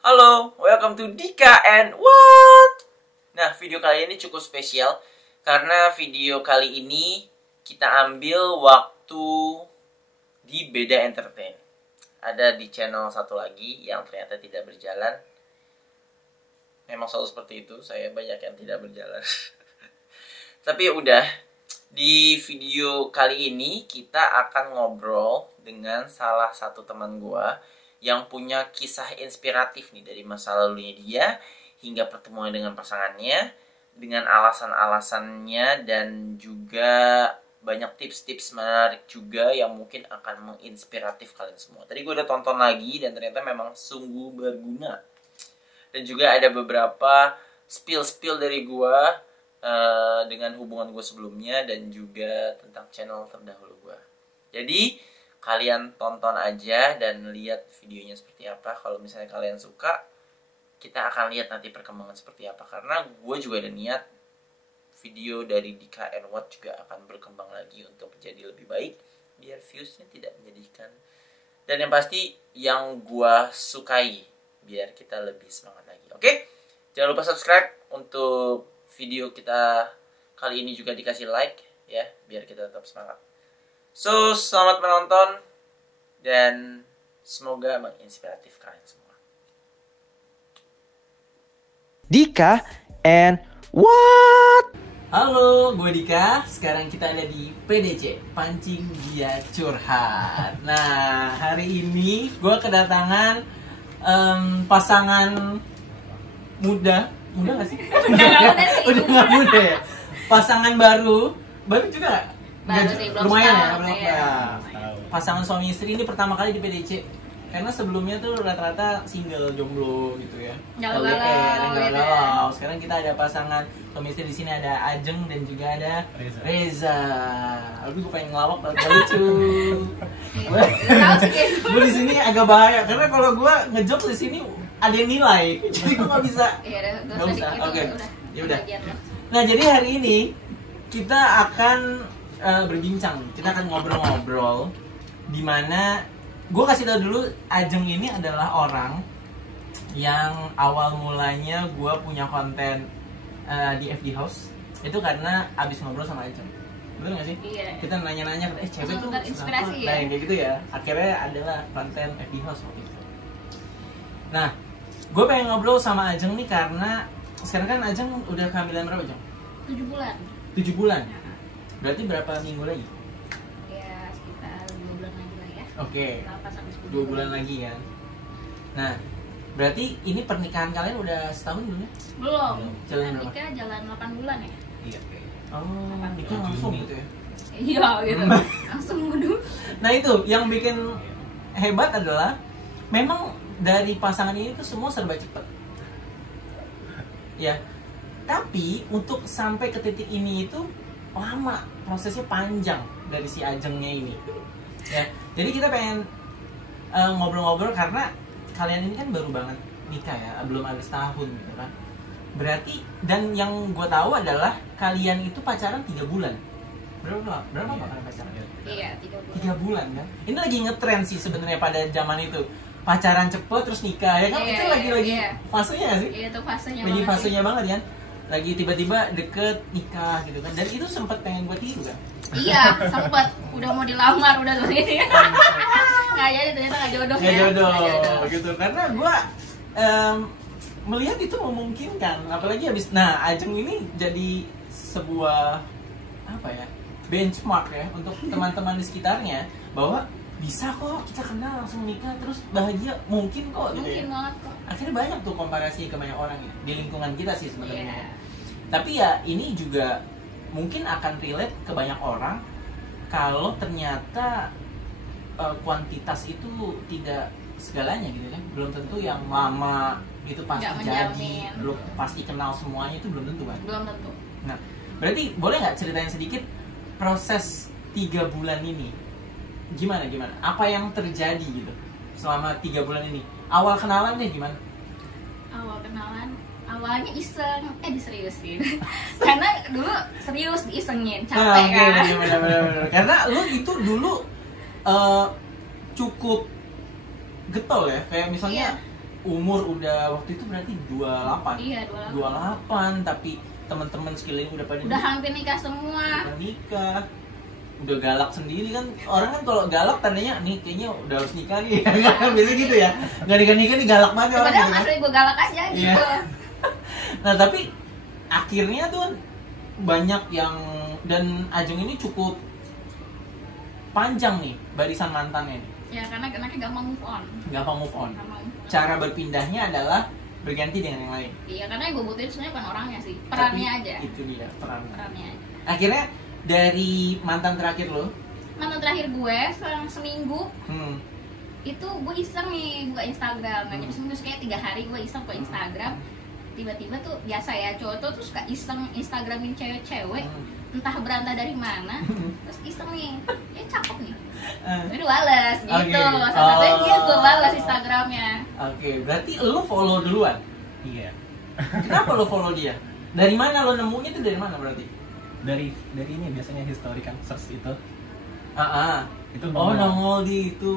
Halo, welcome to Dika and what? Nah, video kali ini cukup spesial karena video kali ini kita ambil waktu di Beda Entertain. Ada di channel satu lagi yang ternyata tidak berjalan. Memang selalu seperti itu, saya banyak yang tidak berjalan. Tapi ya udah, di video kali ini kita akan ngobrol dengan salah satu teman gua yang punya kisah inspiratif nih dari masa lalunya dia hingga pertemuan dengan pasangannya, dengan alasan-alasannya dan juga banyak tips-tips menarik juga yang mungkin akan menginspiratif kalian semua. Tadi gue udah tonton lagi dan ternyata memang sungguh berguna. Dan juga ada beberapa spill-spill dari gue dengan hubungan gue sebelumnya dan juga tentang channel terdahulu gue. Jadi kalian tonton aja dan lihat videonya seperti apa. Kalau misalnya kalian suka, kita akan lihat nanti perkembangan seperti apa. Karena gue juga ada niat video dari Dika and What juga akan berkembang lagi untuk menjadi lebih baik, biar viewsnya tidak menyedihkan. Dan yang pasti yang gue sukai, biar kita lebih semangat lagi. Oke? Jangan lupa subscribe untuk video kita kali ini, juga dikasih like ya, biar kita tetap semangat. So, selamat menonton dan semoga menginspiratif kalian semua. Dika and what? Halo, gue Dika. Sekarang kita ada di PDC, Pancing Dia Curhat. Nah, hari ini gue kedatangan pasangan muda. Muda gak sih? Udah gak muda ya? Pasangan baru juga? Baru sih, belum lumayan setahun, ya. Pasangan suami istri ini pertama kali di PDC. Karena sebelumnya tuh rata-rata single, jomblo gitu ya. Galau. Sekarang kita ada pasangan suami istri di sini, ada Ajeng dan juga ada Reza. Aduh, gue pengen ngelawak tapi gak lucu. Gue di sini agak bahaya karena kalau gue ngejok di sini ada yang nilai. Jadi gue nggak bisa. Nggak usah. Oke. Ya udah. Nah, jadi hari ini kita akan berbincang. Kita akan ngobrol-ngobrol di mana gue kasih tau dulu, Ajeng ini adalah orang yang awal mulanya gue punya konten di FD House itu karena abis ngobrol sama Ajeng. Bener gak sih? Iya. Kita nanya-nanya, cewek tuh inspirasi apa? ya? Nah, kayak gitu ya. Akhirnya adalah konten FD House waktu itu. Nah, gue pengen ngobrol sama Ajeng nih karena sekarang kan Ajeng udah kehamilan berapa, Jeng? 7 bulan. 7 bulan? Berarti berapa minggu lagi? Ya, sekitar 2 bulan lagi lah ya. Oke. 8 sampai 10 2 bulan lagi kan. Nah, berarti ini pernikahan kalian udah setahun belum ya? Belum. Jalan berapa? Nikah jalan 8 bulan ya? Iya. Oh, nikah langsung gitu ya? Iya gitu. Langsung mudu. Nah, itu yang bikin hebat adalah memang dari pasangan ini tuh semua serba cepet. Ya. Tapi untuk sampai ke titik ini itu lama, prosesnya panjang dari si Ajengnya ini. Ya. Jadi kita pengen ngobrol-ngobrol karena kalian ini kan baru banget nikah ya, belum ada setahun gitu kan. Berarti, dan yang gue tahu adalah kalian itu pacaran 3 bulan. Berapa lama kalian pacaran? Iya, 3 bulan. 3 bulan kan? Ini lagi ngetren sih sebenarnya pada zaman itu. Pacaran cepet terus nikah ya kan? Iya, Itu lagi iya. fasenya sih? Iya, itu fasenya Lagi banget fasenya banget kan? Lagi tiba-tiba deket nikah gitu kan? Dan itu sempet pengen gue tiru kan? sih. Iya, sempet. Udah mau dilamar, udah begini. Nggak jadi, ternyata nggak jodoh Nggak ya. jodoh Nggak jodoh. gitu. Karena gue melihat itu memungkinkan. Apalagi habis, nah Ajeng ini jadi sebuah apa ya, benchmark ya untuk teman-teman di sekitarnya bahwa bisa kok kita kenal langsung nikah terus bahagia, mungkin kok gitu ya. Mungkin banget kok. Akhirnya banyak tuh komparasi ke banyak orang ya di lingkungan kita sih sebenarnya. Iya. Tapi ya ini juga mungkin akan relate ke banyak orang kalau ternyata kuantitas itu tidak segalanya gitu kan. Belum tentu yang lama itu pasti Nggak jadi, menjamin. belum pasti kenal semuanya itu belum tentu kan. Belum tentu. Nah, berarti boleh nggak ceritain sedikit proses 3 bulan ini? Gimana? Apa yang terjadi gitu selama 3 bulan ini? Awal kenalannya gimana? Awal kenalan, awalnya iseng, diseriusin. Karena dulu serius diisengin, capek kan. Bener. Karena lu itu dulu cukup getol ya, kayak misalnya umur udah waktu itu berarti 28. Iya, 28, tapi teman-teman sekeliling udah pada udah hampir nikah semua. udah nikah. Udah galak sendiri kan. Orang kan kalau galak tandanya nih kayaknya udah harus nikah nih. Biasanya gitu ya. Enggak nikah-nikah nih galak banget orang Padahal gitu kan. asli gue galak aja Iya. gitu. Nah, tapi akhirnya tuh kan banyak yang, dan Ajeng ini cukup panjang nih barisan mantannya nih. Ya karena anaknya gampang move on. Gampang move on. Gampang move on. Cara berpindahnya adalah berganti dengan yang lain. Iya, karena yang gue butuhin sebenarnya bukan orangnya sih, perannya Tapi aja. Itu dia, perannya. Perannya aja. Akhirnya dari mantan terakhir lo, Mantan terakhir gue selang seminggu itu gue iseng nih buka Instagram, nggak nyampe seminggu, kayak 3 hari gue iseng buka Instagram. Tiba-tiba tuh biasa ya cowok tuh suka iseng Instagramin cewek-cewek, entah berantah dari mana, terus iseng nih, ya cakep nih, jadi balas gitu. Oke. Salah satunya dia gue balas Instagramnya. Oke, berarti lo follow duluan. Iya. Kenapa lo follow dia? Dari mana lo nemunya tuh, dari mana berarti? Dari ini biasanya history kan, search itu. Itu Oh, nongol di itu.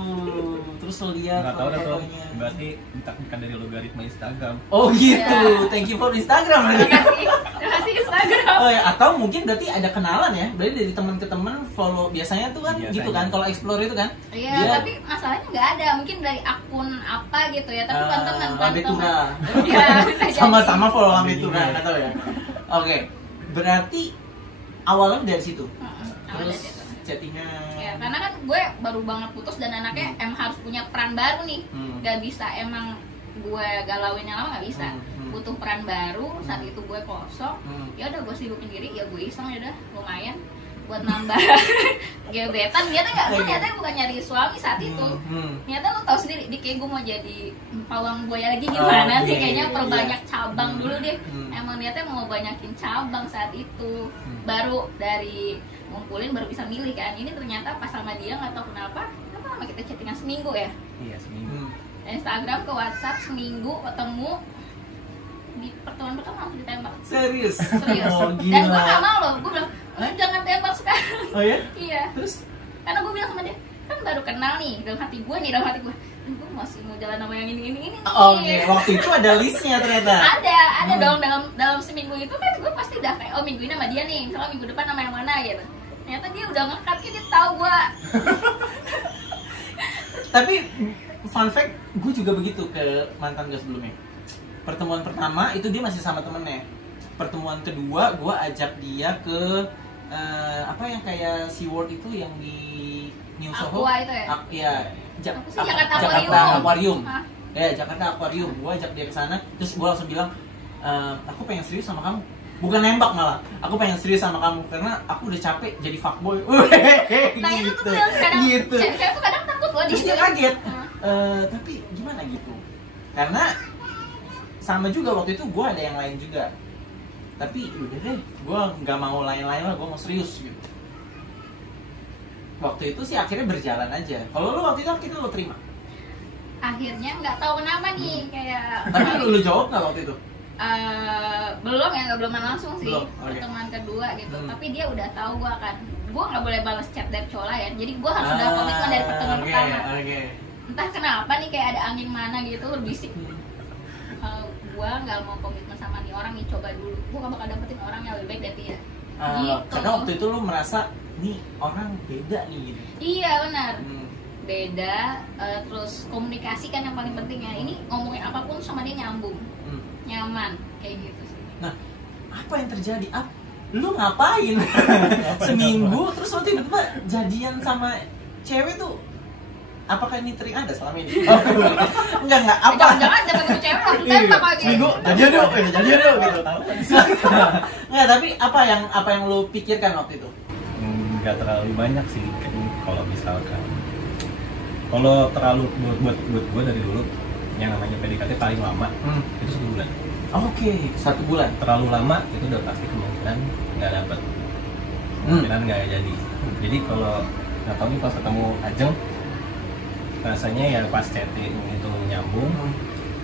Terus lo lihat nggak tahu dah tuh, fotonya. berarti ditakdirkan dari logaritma Instagram. Oh gitu. Iya. Thank you for Instagram berarti. Terima kasih Instagram. Oh ya, atau mungkin berarti ada kenalan ya. Berarti dari teman ke teman follow, biasanya tuh kan Biasanya. gitu kan kalau explore itu kan. Iya, Dia- tapi masalahnya nggak ada, mungkin dari akun apa gitu ya, tapi bukan teman, Lambe Tura. Iya, bisa jadi. Sama-sama follow Lambe Tura, Iya. nggak tahu ya. Oke. Berarti awalnya dari situ. Awalnya Terus dari situ. chattingan. Ya, karena kan gue baru banget putus dan anaknya emang harus punya peran baru nih. Gak bisa emang gue galauinnya lama, gak bisa. Butuh peran baru, saat itu gue kosong. Ya udah gue sibukin diri, ya gue iseng, ya udah lumayan buat nambah gebetan. Ternyata bukan nyari suami saat itu. Ternyata lo tau sendiri, di kayak gue mau jadi pawang buaya lagi gimana sih, kayaknya perbanyak cabang dulu deh. Emang niatnya mau banyakin cabang saat itu. Baru dari ngumpulin baru bisa milih kan. Ini ternyata pas sama dia nggak tahu kenapa lama kita chattingan seminggu ya. Iya, seminggu. Instagram ke WhatsApp seminggu, ketemu di pertemuan pertama langsung ditembak. Serius? Serius. Oh, Dan gue gila. gak mau loh, gue bilang jangan tembak sekarang. Oh ya? Iya. Terus? Karena gue bilang sama dia, kan baru kenal nih, dalam hati gue gue masih mau jalan sama yang ini nih. Oke, waktu itu ada listnya ternyata. Ada dong, dalam seminggu itu kan gue pasti udah kayak, oh minggu ini sama dia nih, misalnya minggu depan sama yang mana gitu. Ternyata dia udah nge-cut, dia tahu gue. Tapi fun fact, gue juga begitu ke mantan gue sebelumnya. Pertemuan pertama itu dia masih sama temennya. Pertemuan kedua gue ajak dia ke apa yang kayak SeaWorld itu yang di New Soho. Aqua itu ya? Iya, Apa sih, Jakarta Aquarium. Hah? Ya, Jakarta Aquarium. Gue ajak dia ke sana, terus gue langsung bilang, aku pengen serius sama kamu. Bukan nembak malah, aku pengen serius sama kamu karena aku udah capek jadi fuckboy. Nah itu tuh yang kadang gitu. cewek tuh kadang takut loh Terus dia gitu. kaget. Tapi gimana gitu? Karena sama juga waktu itu gue ada yang lain juga. Tapi udah deh, gue nggak mau lain-lain lah, gue mau serius gitu. Waktu itu sih akhirnya berjalan aja. Kalau lu waktu itu akhirnya lu terima. Akhirnya nggak tahu kenapa nih kayak. Tapi lu jawab nggak waktu itu? Belum ya, belum langsung sih. Belum, oke. Pertemuan kedua gitu. Tapi dia udah tahu gue nggak boleh balas chat dari cowok lain. Jadi gue harus udah komitmen dari pertemuan pertama. Entah kenapa nih kayak ada angin mana gitu berbisik. Gue nggak mau komitmen sama nih orang nih, coba dulu. Gue gak bakal dapetin orang yang lebih baik dari dia. Gitu. Karena waktu itu lu merasa nih orang beda nih gitu. Iya benar. Beda. Terus komunikasi kan yang paling penting ya. Ini ngomongin apapun sama dia nyambung, nyaman kayak gitu sih. Nah, apa yang terjadi? Lu ngapain? Seminggu terus lu tiba-tiba jadian sama cewek tuh? Apakah ini trik Anda selama ini? Enggak, apa? Jangan dapat cewek langsung tembak lagi. Seminggu, jadian dong gitu. Enggak, tapi apa yang lu pikirkan waktu itu? Nggak terlalu banyak sih, kalau misalkan. Kalau terlalu buat gue dari dulu, yang namanya PDKT paling lama itu 1 bulan. Oke, 1 bulan. Terlalu lama itu udah pasti kemungkinan nggak dapet, kemungkinan nggak jadi. Jadi kalau nggak tahu nih pas ketemu Ajeng, rasanya ya pas chatting itu nyambung,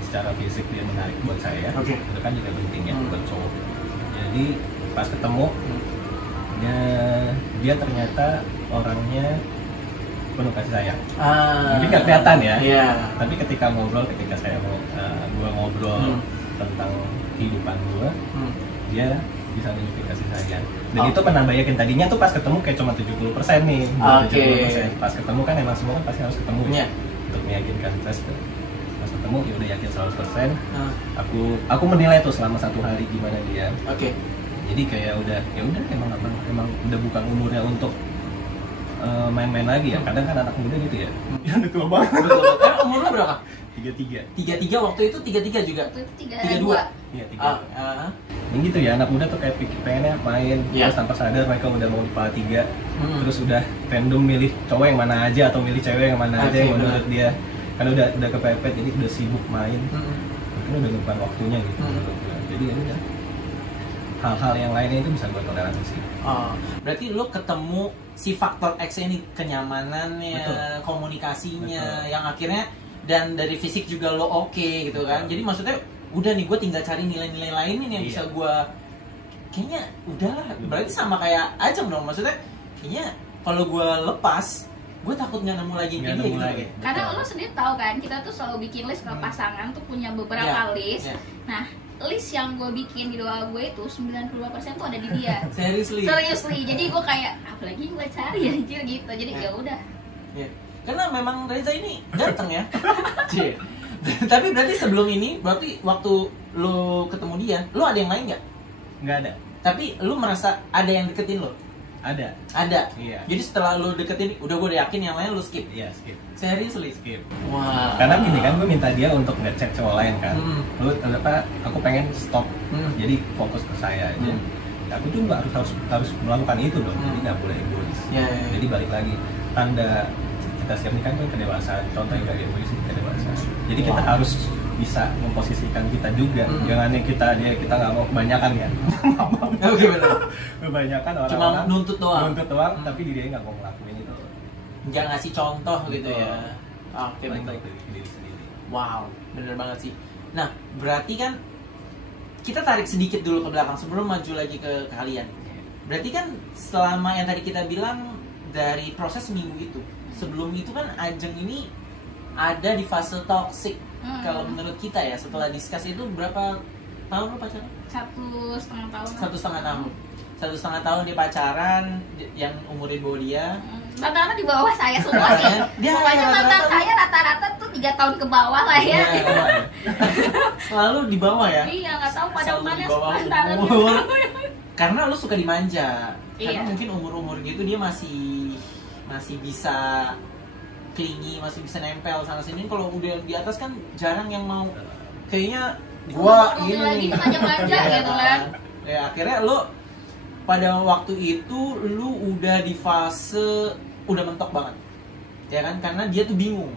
secara fisik dia menarik buat saya. Itu kan juga penting ya buat cowok. Jadi pas ketemu dia ternyata orangnya penuh kasih sayang. Mungkin nggak kelihatan ya. Iya. Tapi ketika ngobrol, ketika saya mau ngobrol tentang kehidupan gue, dia bisa nunjukin kasih sayang. Dan itu pernah bayakin, tadinya tuh pas ketemu kayak cuma 70% nih. 70%. Pas ketemu kan emang semua kan pasti harus ketemu ya, untuk meyakinkan. Terus pas ketemu ya udah yakin 100%. Aku menilai tuh selama 1 hari gimana dia. Jadi kayak udah emang udah bukan umurnya untuk main-main lagi ya. Kadang kan anak muda gitu ya. Ya udah tua banget. Betul. Umur lu berapa? 33 waktu itu 33 juga. Waktu itu 32. Iya, 3. Yang gitu ya, anak muda tuh kayak pengennya main, terus tanpa sadar mereka udah mau di kepala 3, terus udah random milih cowok yang mana aja atau milih cewek yang mana aja yang menurut dia, karena udah kepepet, jadi udah sibuk main, mungkin udah bukan waktunya gitu. Jadi ya udah, hal-hal yang lainnya itu bisa gue toleransi sih. Berarti lu ketemu si faktor X ini, kenyamanannya, komunikasinya, yang akhirnya dan dari fisik juga lo oke gitu kan. Jadi maksudnya udah nih, gue tinggal cari nilai-nilai lain yang bisa gue, kayaknya udahlah. Berarti sama kayak Ajeng dong, maksudnya kayaknya kalau gue lepas, gue takut nggak nemu lagi dia gitu. Karena lo sendiri tahu kan, kita tuh selalu bikin list ke pasangan tuh punya beberapa list. Nah, list yang gue bikin di doa gue itu 95% tuh ada di dia. Seriously. Jadi gue kayak apalagi gue cari anjir gitu. Jadi ya udah. Karena memang Reza ini ganteng ya. Tapi berarti sebelum ini, berarti waktu lo ketemu dia, lo ada yang lain nggak? Nggak ada. Tapi lo merasa ada yang deketin lo? Ada. Iya. Jadi setelah lo deketin, udah gue udah yakin yang lain lo skip. Iya, skip. Seriously? Skip. Wah. Karena gini kan, gue minta dia untuk ngecek cowok lain kan. Lu kenapa? Aku pengen stop. Jadi fokus ke saya aja. Aku juga harus melakukan itu dong. Jadi nggak boleh egois. Jadi balik lagi, tanda kita siap nikah kan kedewasaan. Contoh yang gak egois itu kedewasaan. Jadi kita harus bisa memposisikan kita juga. Jangan yang kita nggak mau kebanyakan ya. Oke, benar. Kebanyakan orang cuma nuntut doang, tapi dirinya nggak mau ngelakuin itu. Jangan ngasih contoh gitu ya. Oke, betul. Diri sendiri. Wow, bener banget sih. Nah, berarti kan kita tarik sedikit dulu ke belakang sebelum maju lagi ke kalian. Berarti kan selama yang tadi kita bilang dari proses seminggu itu, sebelum itu kan Ajeng ini ada di fase toxic. Kalau menurut kita ya, setelah discuss itu berapa tahun lo pacaran? 1,5 tahun. 1,5 tahun dia pacaran, yang umurin bawah dia. Rata-rata di bawah saya semua sih. Pokoknya mantan saya rata-rata tuh 3 tahun ke bawah lah ya. Selalu di bawah ya? Iya, nggak tahu pada Selalu mana di bawah sepantaran. umur. Karena lu suka dimanja. Karena Iya. mungkin umur-umur gitu dia masih bisa clingy, masih bisa nempel sana sini. Kalau udah di atas kan jarang yang mau. Kayaknya gua Mobil lagi ini manja-manja gitu kan. Ya akhirnya lu pada waktu itu lu udah di fase udah mentok banget. Ya kan? Karena dia tuh bingung.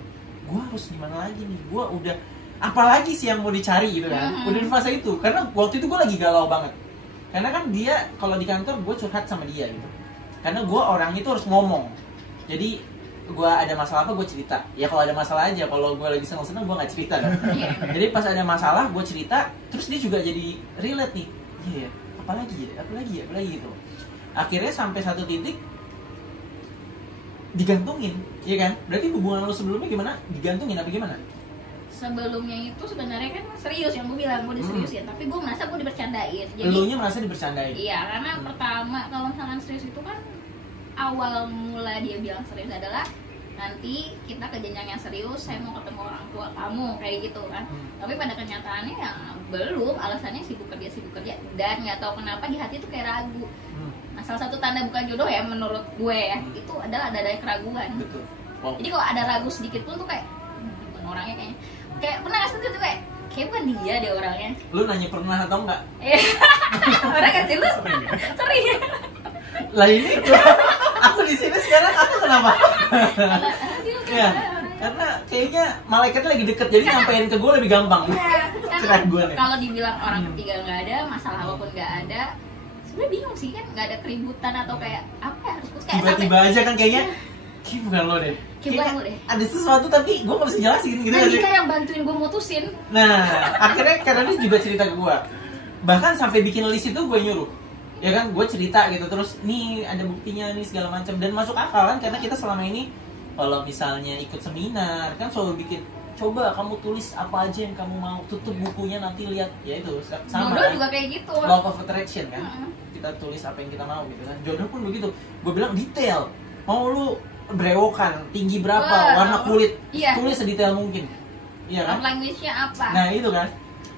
Gua harus gimana lagi nih? Gua udah apalagi sih yang mau dicari gitu kan. Udah di fase itu. Karena waktu itu gua lagi galau banget. Karena kan dia kalau di kantor gue curhat sama dia gitu. Karena gue orang itu harus ngomong. Jadi gue ada masalah apa gue cerita. Ya kalau ada masalah aja. Kalau gue lagi seneng-seneng gue nggak cerita kan. Jadi pas ada masalah gue cerita. Terus dia juga jadi relate nih. Iya, apalagi gitu. Akhirnya sampai satu titik digantungin, iya kan? Berarti hubungan lo sebelumnya gimana? Digantungin apa gimana? Sebelumnya itu sebenarnya kan serius yang gue bilang, gue diseriusin, tapi gue merasa gue dibercandain. Jadi Elunya merasa dibercandain? Iya, karena pertama kalau misalkan serius itu kan awal mula dia bilang serius adalah nanti kita ke jenjang yang serius, saya mau ketemu orang tua kamu, kayak gitu kan. Tapi pada kenyataannya ya belum, alasannya sibuk kerja dan nggak tahu kenapa di hati tuh kayak ragu. Nah, salah satu tanda bukan jodoh ya menurut gue ya, itu adalah ada keraguan. Betul. Wow. Jadi kalau ada ragu sedikit pun tuh kayak bukan orangnya kayaknya. Kayak pernah nggak seperti itu kayak bukan dia deh orangnya. Lu nanya pernah atau enggak? Orang kan sih lu sering. Lah ini aku di sini sekarang aku kenapa? Ya, karena kayaknya malaikatnya lagi deket jadi nyampein ke gue lebih gampang. Kalau dibilang orang ketiga nggak ada, masalah apapun nggak ada, sebenarnya bingung sih kan, nggak ada keributan atau kayak apa ya, harus putus kayak tiba-tiba aja kan kayaknya kayak bukan lo deh. Bukan lo deh. Ada sesuatu tapi gue nggak bisa jelasin gitu. Nah, Dika yang bantuin gue mutusin. Nah, akhirnya karena dia juga cerita ke gue. Bahkan sampai bikin list itu gue nyuruh. Ya kan, gue cerita gitu terus nih ada buktinya nih segala macam dan masuk akal kan karena kita selama ini kalau misalnya ikut seminar kan selalu bikin coba kamu tulis apa aja yang kamu mau, tutup bukunya nanti lihat, ya itu sama jodoh kan? juga kayak gitu. Law of attraction kan, kita tulis apa yang kita mau gitu kan. Jodoh pun begitu, gue bilang detail, mau lu brewokan, tinggi berapa, Wah, warna kulit, iya. tulis sedetail mungkin, iya kan? Love language-nya apa? Nah itu kan,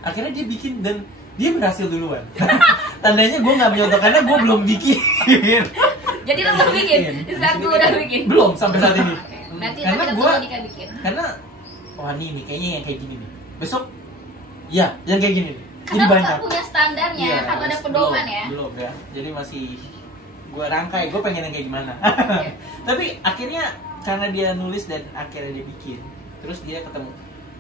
akhirnya dia bikin dan dia berhasil duluan. Tandanya gue nggak menyontoh karena gue belum bikin. Jadi lo belum bikin, di saat gue udah bikin. Belum sampai saat ini. Oke. Nanti Karena kita gua- tunggu Dika bikin. Karena wah nih kayaknya yang kayak gini nih. Besok ya yang kayak gini nih. Jadi Karena lo banyak. nggak punya standarnya, Iya, harus ada pedoman ya. Belum ya. Jadi masih gue rangkai, gue pengen yang kayak gimana. Oke. Tapi akhirnya karena dia nulis dan akhirnya dia bikin, terus dia ketemu.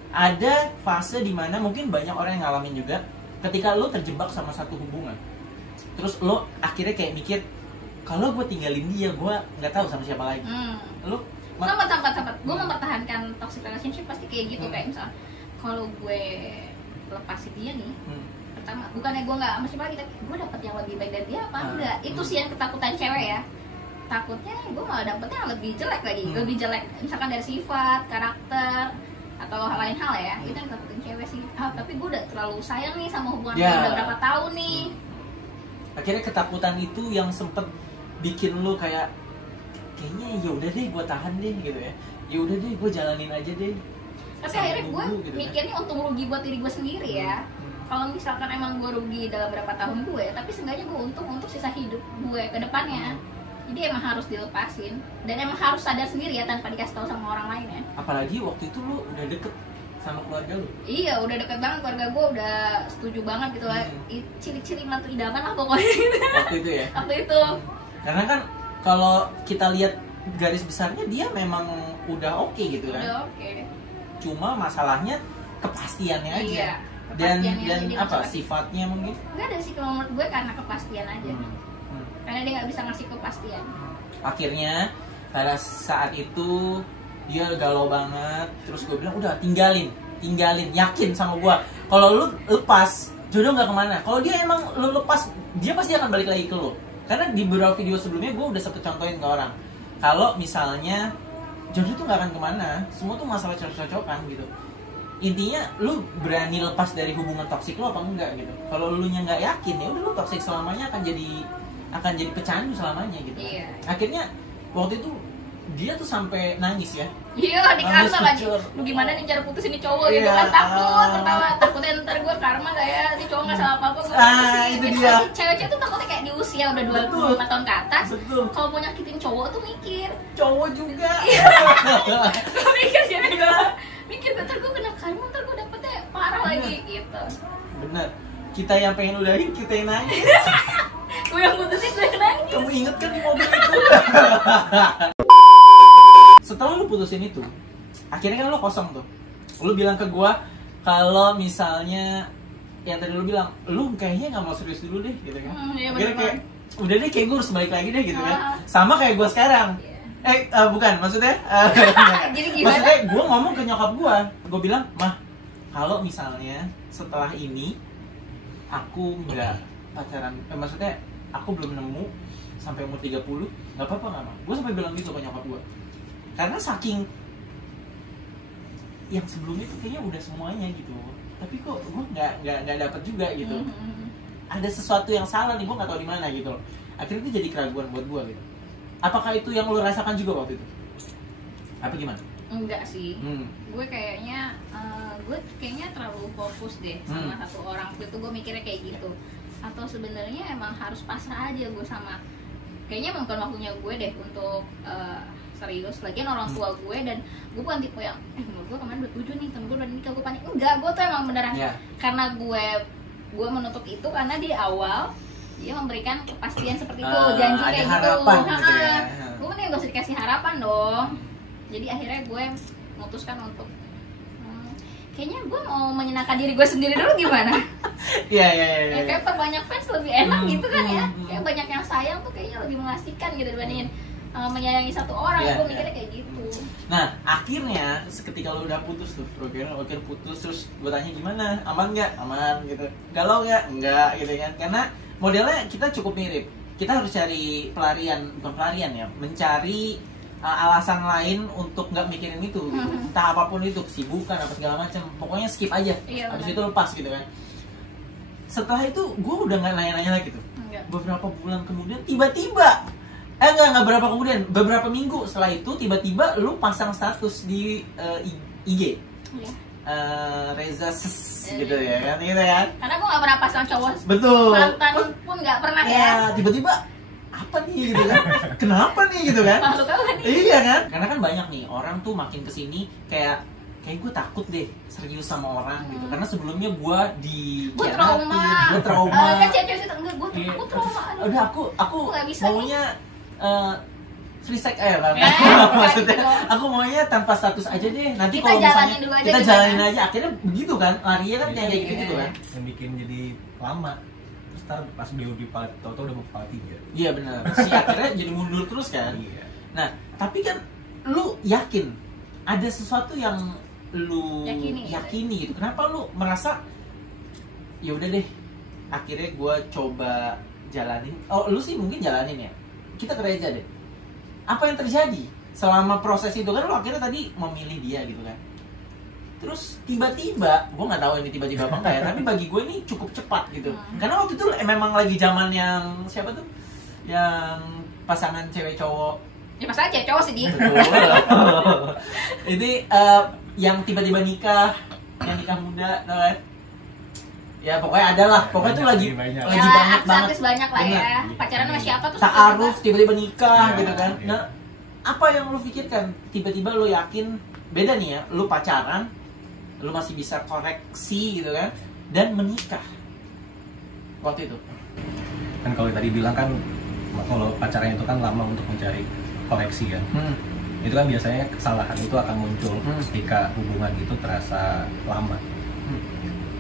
Ada fase dimana mungkin banyak orang yang ngalamin juga, ketika lo terjebak sama satu hubungan, terus lo akhirnya kayak mikir, kalau gue tinggalin dia, gue nggak tahu sama siapa lagi. Lo Sampat. Gue mempertahankan toxic relationship pasti kayak gitu, Hmm. kayak misal kalau gue lepasin dia nih, Hmm. pertama bukannya gue nggak sama siapa lagi, tapi gue dapet yang lebih baik dari dia apa Ah. enggak? Itu sih yang ketakutan cewek ya. Takutnya gue malah dapetnya yang lebih jelek lagi, lebih jelek misalkan dari sifat, karakter atau hal lain hal ya. Itu yang ketakutan cewek sih. Tapi gue udah terlalu sayang nih sama hubungan Ya. gue udah berapa tahun nih. akhirnya ketakutan itu yang sempet bikin lo kayak kayaknya ya udah deh gue tahan deh gitu ya. Ya udah deh gue jalanin aja deh. Tapi Sampai akhirnya gue dulu gitu kan. mikirnya untung rugi buat diri gue sendiri ya. Kalau misalkan emang gue rugi dalam berapa tahun gue, tapi seenggaknya gue untung untuk sisa hidup gue ke depannya. Jadi emang harus dilepasin dan emang harus sadar sendiri ya tanpa dikasih tahu sama orang lain ya. Apalagi waktu itu lo udah deket sama keluarga lo. Iya, udah deket banget, keluarga gue udah setuju banget gitu lah. Ciri-ciri mantu idaman lah pokoknya. Waktu itu ya. Waktu itu. Karena kan kalau kita lihat garis besarnya dia memang udah oke gitu kan. Udah oke. Cuma masalahnya kepastiannya aja. Iya. Dan kepastiannya dan aja apa dia sifatnya mungkin? nggak ada sih kalau menurut gue karena kepastian aja. Hmm. Karena dia nggak bisa ngasih kepastian. Akhirnya pada saat itu dia galau banget, terus gue bilang udah tinggalin, yakin sama gue. Kalau lu lepas, jodoh nggak kemana. Kalau dia emang lu lepas, dia pasti akan balik lagi ke lu. Karena di beberapa video sebelumnya gue udah sempet contohin ke orang, kalau misalnya jodoh tuh nggak akan kemana, semua tuh masalah cocok-cocokan gitu. Intinya lu berani lepas dari hubungan toksik lo apa enggak gitu. Kalau lu nya nggak yakin, ya udah lu toksik selamanya akan jadi pecandu selamanya gitu. Iya. Akhirnya waktu itu dia tuh sampai nangis ya. Iya, di kantor lagi. kejar. Lu gimana nih cara putusin nih cowok gitu Iya. kan, takut pertama, takutnya ntar gue karma gak ya, nih cowok gak salah apa-apa gue Itu dia. Cewek-cewek tuh takutnya kayak di usia udah Betul. 24 tahun ke atas, Betul. kalau mau nyakitin cowok tuh mikir. Cowok juga. Mikir cewek juga. Mikir ntar gue kena karma, ntar gue dapetnya parah lagi gitu. Bener. Kita yang pengen udahin, kita yang nangis. Gue yang putusin, gue yang nangis. Kamu inget kan di mobil itu? Setelah lu putusin itu, akhirnya kan lu kosong tuh. Lu bilang ke gua kalau misalnya yang tadi lu bilang, lu kayaknya nggak mau serius dulu deh gitu kan. Iya, Akhirnya bener kayak udah deh kayak gue harus balik lagi deh gitu kan. Ah. Sama kayak gua sekarang. Iya. Bukan, maksudnya Jadi gimana? maksudnya gue ngomong ke nyokap gue bilang, mah kalau misalnya setelah ini aku nggak pacaran, maksudnya aku belum nemu sampai umur 30, nggak apa-apa nggak mah. Gue sampai bilang gitu ke nyokap gue, karena saking yang sebelumnya tuh kayaknya udah semuanya gitu, tapi kok gue nggak dapet juga gitu. Ada sesuatu yang salah nih, gue nggak tahu di mana gitu. Akhirnya itu jadi keraguan buat gue gitu. Apakah itu yang lo rasakan juga waktu itu? Apa gimana? Enggak sih. Hmm. Gue kayaknya terlalu fokus deh sama satu orang. Itu gue mikirnya kayak gitu. Atau sebenarnya emang harus pasrah aja gue sama, kayaknya emang bukan waktunya gue deh untuk serius. Lagian orang tua gue, dan gue bukan tipe yang menurut gue kemarin 27 nih, temen gue udah nikah, gue panik. Enggak, gue tuh emang beneran karena gue menutup itu karena di awal dia memberikan kepastian seperti itu, janji ada kayak harapan gitu. gitu ya. Gue mending gak usah dikasih harapan dong. Jadi akhirnya gue memutuskan untuk kayaknya gue mau menyenangkan diri gue sendiri dulu gimana. Iya. Ya, kayak banyak fans lebih enak gitu kan ya. Kayak banyak yang sayang tuh kayaknya lebih mengasihkan gitu dibandingin menyayangi satu orang. Iya, Gue mikirnya kayak gitu. Nah, akhirnya ketika lo udah putus tuh, akhirnya putus, terus gue tanya gimana, aman nggak? Aman gitu. Galau nggak? Enggak gitu kan. Karena modelnya kita cukup mirip. Kita harus cari pelarian, bukan pelarian ya, mencari alasan lain untuk nggak mikirin itu, gitu. Entah apapun itu, kesibukan apa segala macam, pokoknya skip aja. Iya, Habis itu lepas gitu kan. Setelah itu gue udah nggak nanya-nanya lagi tuh. Enggak. Beberapa bulan kemudian tiba-tiba, nggak berapa kemudian, beberapa minggu setelah itu tiba-tiba lu pasang status di IG. Iya. Reza gitu ya kan, gitu kan. Karena gue gak pernah pasang cowok. Betul. Mantan pun gak pernah ya. Tiba-tiba apa nih gitu kan? Kenapa nih gitu kan? Makhluk apa nih? Iya kan? Karena kan banyak nih orang tuh makin kesini kayak gue takut deh serius sama orang gitu. Karena sebelumnya gue Gue trauma. Gue trauma. Kan cewek-cewek itu enggak, aku trauma. Aduh. Udah aku Nggak bisa maunya free sex aja kan? Ya, Maksudnya gitu. aku maunya tanpa status aja deh. Nanti Kita kalau jalanin misalnya dulu aja kita gimana? jalanin aja, akhirnya begitu kan? Larinya kan kayak gitu Iya. kan? Yang bikin jadi lama. Terus ntar pas dia di part, tau-tau udah mau part 3. Iya benar. Si akhirnya jadi mundur terus kan? Iya. Nah, tapi kan lu yakin ada sesuatu yang lu yakini gitu. Kenapa lu merasa ya udah deh, akhirnya gue coba jalanin. Oh, lu sih mungkin jalanin ya. Kita ke Reza deh. Apa yang terjadi selama proses itu kan lu akhirnya tadi memilih dia gitu kan. Terus tiba-tiba, gue nggak tahu ini tiba-tiba apa enggak ya, tapi bagi gue ini cukup cepat gitu. Karena waktu itu memang lagi zaman yang siapa tuh? Yang pasangan cewek cowok. Ya pas aja cowok sih dia. Betul. Ini yang tiba-tiba nikah, yang nikah muda, tau kan? Ya pokoknya ada lah, pokoknya tuh lagi banyak. lagi Ya, banyak banget. artis banyak lah ya. Bener. Pacaran sama siapa tuh? Ta'aruf tiba-tiba nikah Ya, gitu kan. ya. Nah, apa yang lu pikirkan? Tiba-tiba lu yakin beda nih ya, lu pacaran, lu masih bisa koreksi gitu kan, dan menikah waktu itu. Kan kalau tadi bilang kan kalau pacaran itu kan lama untuk mencari koreksi kan. Itu kan biasanya kesalahan itu akan muncul ketika hubungan itu terasa lama.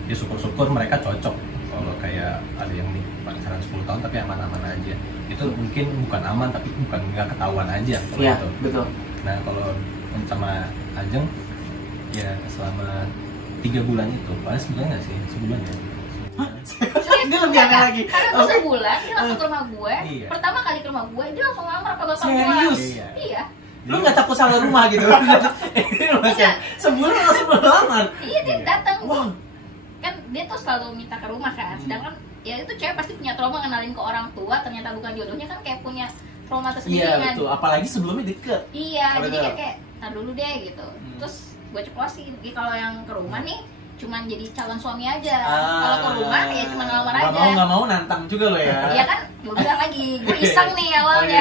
Ya syukur-syukur mereka cocok. Kalau kayak ada yang nih pacaran 10 tahun tapi aman-aman aja, itu mungkin bukan aman tapi bukan nggak ketahuan aja kalau Iya, itu. betul. Nah kalau sama Ajeng ya selama 3 bulan itu, paling sebulan nggak sih? Sebulan ya? Ini lebih aneh lagi. Karena gue sebulan dia langsung ke rumah gue. Iya. Pertama kali ke rumah gue dia langsung ngelamar apa bapak gue. Serius? Iya. Lu nggak takut salah rumah gitu? Ini maksudnya sebulan langsung berlamar. Iya dia datang. Wah. Kan dia tuh selalu minta ke rumah kan. Sedangkan ya itu cewek pasti punya trauma kenalin ke orang tua, ternyata bukan jodohnya kan kayak punya trauma tersendiri Iya kan. betul. Apalagi sebelumnya deket. Iya, Oh, jadi betul. kan kayak tar dulu deh gitu. Terus gue ceplosin. Jadi kalau yang ke rumah nih cuman jadi calon suami aja. Kalau ke rumah ya cuma ngelamar aja. Nggak mau nantang juga lo ya. Iya kan, gue bilang lagi, gue iseng nih awalnya.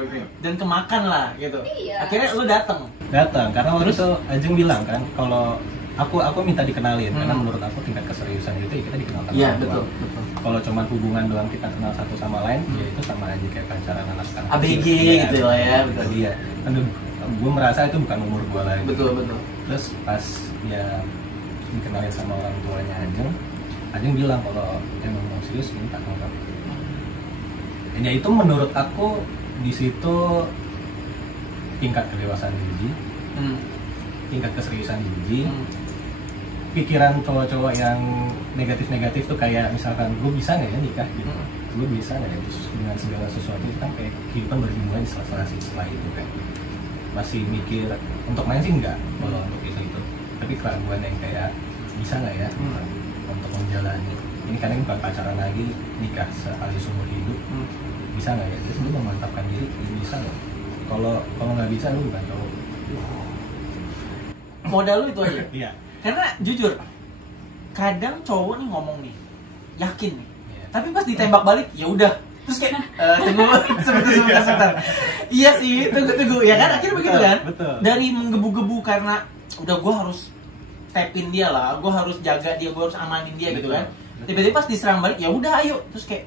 Oke. Dan kemakan lah gitu. Iya. Akhirnya lu datang. Datang karena waktu itu Ajeng bilang kan kalau aku minta dikenalin karena Hmm. menurut aku tingkat keseriusan itu ya kita dikenalkan Iya orang tua. betul. Kalau cuma hubungan doang kita kenal satu sama lain ya itu sama aja kayak pacaran anak sekarang ABG Iya, gitu lah ya, betul. betul. Dia aduh gue merasa itu bukan umur gue lagi. Betul. Terus pas ya dikenalin sama orang tuanya Ajeng bilang kalau emang mau serius minta nggak. Ya itu menurut aku di situ tingkat kedewasaan diuji, tingkat keseriusan diuji, pikiran cowok-cowok yang negatif-negatif tuh kayak misalkan gue bisa nggak ya nikah gitu, gue bisa nggak ya terus dengan segala sesuatu itu kan kayak kehidupan baru dimulai di setelah itu kan masih mikir untuk main sih enggak kalau untuk itu tapi keraguan yang kayak bisa nggak ya untuk menjalani ini kan ini bukan pacaran lagi nikah sekali seumur hidup bisa nggak ya terus lu memantapkan diri ini bisa nggak kalau nggak bisa lu bukan cowok Modal lu itu aja. iya Karena jujur, kadang cowok nih ngomong nih, yakin nih. Iya. Tapi pas ditembak balik, ya udah. Terus kayak tunggu sebentar. Iya sih, tunggu ya kan akhirnya begitu kan? Betul. Dari menggebu-gebu karena udah gue harus tapin dia lah, gue harus jaga dia, gue harus amanin dia gitu kan. Tiba-tiba pas diserang balik, ya udah ayo. Terus kayak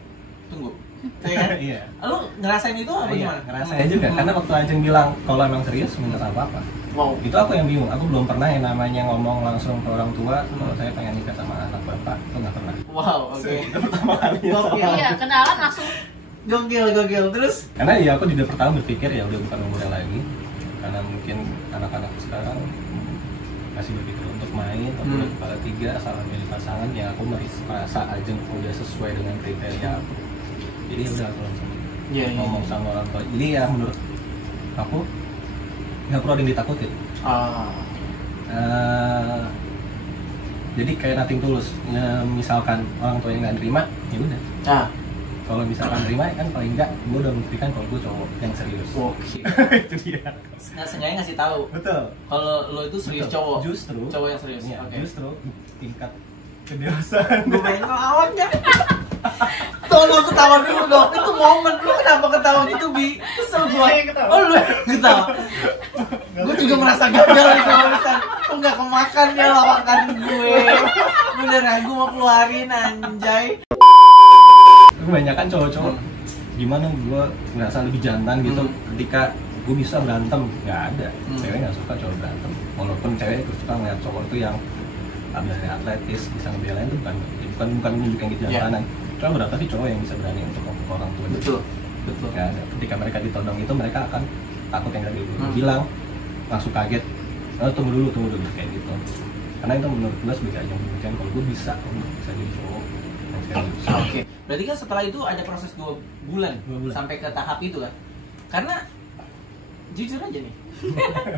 tunggu. Ya kan? Iya. Lu ngerasain itu apa Iya, gimana? ngerasain juga karena waktu Ajeng bilang kalau emang serius minta apa-apa. Wow. Itu aku yang bingung, aku belum pernah yang namanya ngomong langsung ke orang tua kalau saya pengen nikah sama anak bapak, itu nggak pernah. Wow, oke. Itu pertama kalinya. Gokil. Iya, kenalan langsung. Gokil. Terus Karena ya aku juga pertama berpikir ya udah bukan umurnya lagi, karena mungkin anak-anak sekarang masih berpikir untuk main, atau udah kepala 3 asal milih pasangan yang aku merasa Ajeng udah sesuai dengan kriteria aku. Jadi ya udah aku langsung Iya. ngomong sama orang tua. Jadi ya menurut aku nggak perlu ada yang ditakutin. Jadi kayak nothing tulus. Misalkan orang tuanya nggak terima, ya udah. Kalau misalkan terima, kan paling enggak gue udah membuktikan kalau gue cowok yang serius. Oke. Itu dia. Sengaja ngasih tahu. Betul. Kalau lo itu serius cowok. Justru. Cowok yang serius. Ya, Oke. justru tingkat kedewasaan. Gue pengen ngelawan ya. Tolong ketawa dulu dong. Itu momen. Lu kenapa ketawa gitu, Bi? Kesel gue. Oh, lu yang ketawa. Gue juga merasa gagal nih kalau misalkan kok nggak kemakan ya lawakan gue. Beneran gue mau keluarin anjay. Kebanyakan cowok-cowok gimana gue ngerasa lebih jantan gitu ketika gue bisa berantem. Nggak ada. Cewek nggak suka cowok berantem. Walaupun cewek suka ngeliat cowok itu yang abisnya atletis, bisa ngebelain itu bukan menunjukkan kejantanan. Cuma berapa sih cowok yang bisa berani untuk ngomong ke orang tua? Betul. Ya, ketika mereka ditodong itu mereka akan takut yang tadi gue bilang, langsung kaget. Tunggu dulu kayak gitu. Karena itu menurut gue sebagai ajang pembuktian kalau gue bisa jadi cowok yang serius. Oke. Berarti kan setelah itu ada proses 2 bulan sampai ke tahap itu kan? Karena jujur aja nih.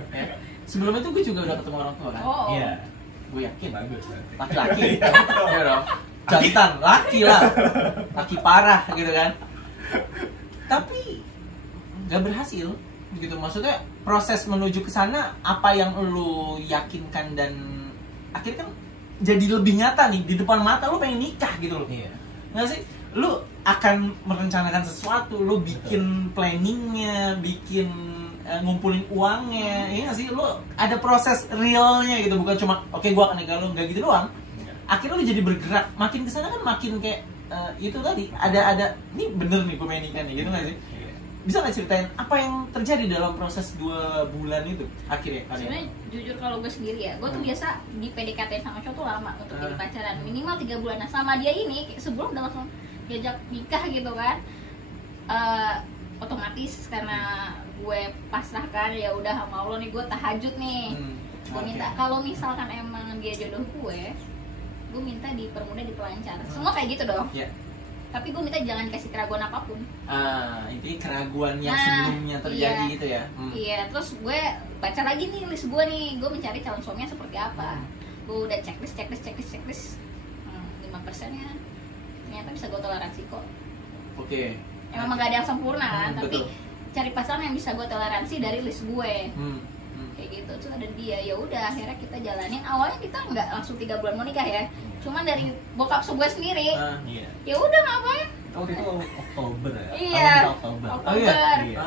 Ya, sebelum itu gue juga udah ketemu orang tua kan? Iya. Gue yakin. Bagus. Laki-laki. Ya dong. Jantan, laki lah. Laki parah gitu kan. Tapi gak berhasil gitu. Maksudnya proses menuju ke sana apa yang lu yakinkan dan akhirnya kan jadi lebih nyata nih di depan mata lu pengen nikah gitu loh. Iya. Nggak sih? Lu akan merencanakan sesuatu, lu bikin planningnya, bikin ngumpulin uangnya, ya nggak sih? Lu ada proses realnya gitu, bukan cuma oke, gua akan nikah lu, nggak gitu doang. Akhirnya lu jadi bergerak, makin kesana kan makin kayak itu tadi, ada ini bener nih gua pengen nikah nih, gitu nggak sih? Bisa nggak ceritain apa yang terjadi dalam proses 2 bulan itu akhirnya? Sebenarnya jujur kalau gue sendiri ya, gue tuh biasa di PDKT sama cowok tuh lama untuk jadi pacaran, minimal 3 bulan. Nah sama dia ini kayak sebelum udah langsung diajak nikah gitu kan, otomatis karena gue pasrahkan ya udah sama Allah nih, gue tahajud nih, gue minta kalau misalkan emang dia jodoh gue minta dipermudah, dipelancar, semua kayak gitu dong. Tapi gue minta jangan dikasih keraguan apapun. Intinya keraguan yang sebelumnya terjadi gitu ya. Iya, terus gue baca lagi nih list gue nih, gue mencari calon suaminya seperti apa. Gue udah checklist 5%-nya ternyata bisa gue toleransi kok. Oke. Emang gak ada yang sempurna kan, tapi betul. cari pasangan yang bisa gue toleransi dari list gue. Kayak gitu, terus ada dia, ya udah akhirnya kita jalanin. Awalnya kita nggak langsung 3 bulan mau nikah ya, cuman dari bokap gue sendiri. Ya udah ngapain? Waktu itu Oktober ya? Iya. Oktober. Oh iya? Iya.